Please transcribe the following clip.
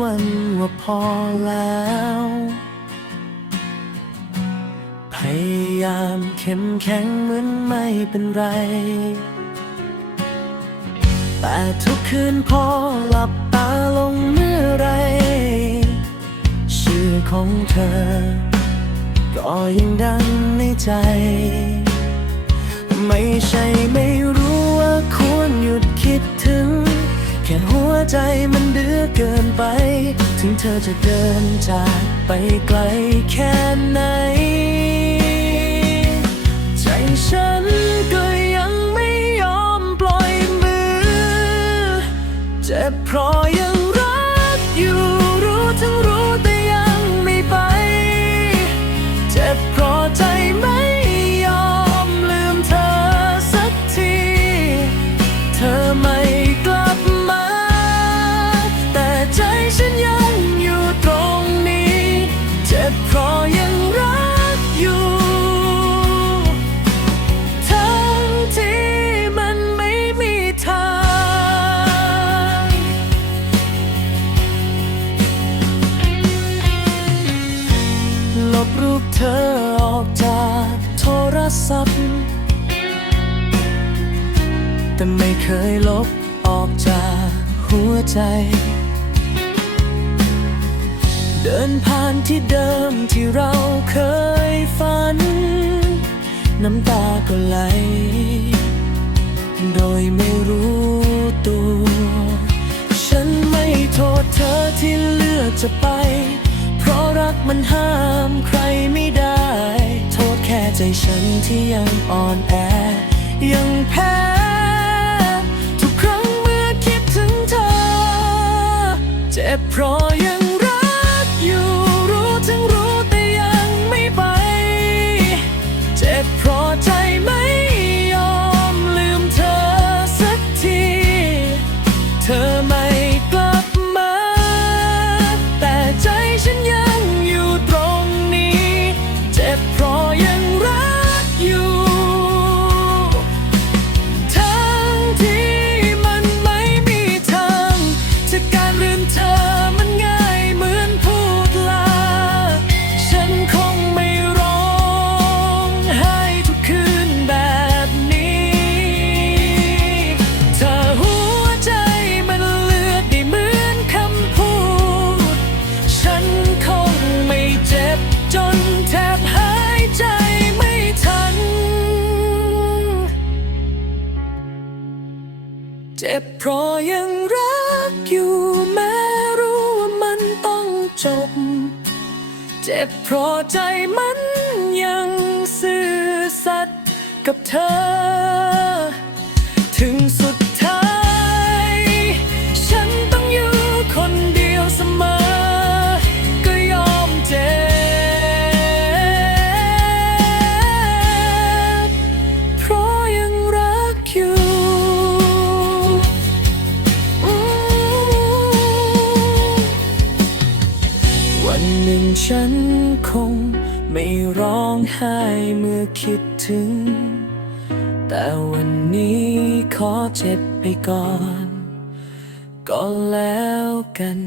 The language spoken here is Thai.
วันว่าพอแล้ว พยายามเข้มแข็งเหมือนไม่เป็นไร แต่ทุกคืนพอหลับตาลงเมื่อไร ชื่อของเธอ ก็ยังดังในใจ ไม่ใช่ไม่รู้ว่าควรหยุดคิดถึง แค่หัวใจมัน อเกินไป ถึงเธอจะเดินจากไปไกลแค่ไหน ใจฉันก็ยังไม่ยอมปล่อยมือ เจ็บเพราะยังรักอยู่รู้ทั้งรู้ บรูปเธอออกจากโทรศัพท์ แต่ไม่เคยลบออกจากหัวใจ เดินผ่านที่เดิมที่เราเคยฝัน น้ำตาก็ไหล โดยไม่ กมันห้ามใครไม่ได้ โทษแค่ใจฉันที่ยังอ่อนแอ ยังแพ้ จ็บเพราะยังรักอยู่แม้รู้ว่ามันต้องจบ เจ็บเพราะใจมันยังซื่อสัตย์กับเธอ คงไม่ร้องไห้เมื่อคิดถึง แต่วันนี้ขอเจ็บไปก่อน ก็แล้วกัน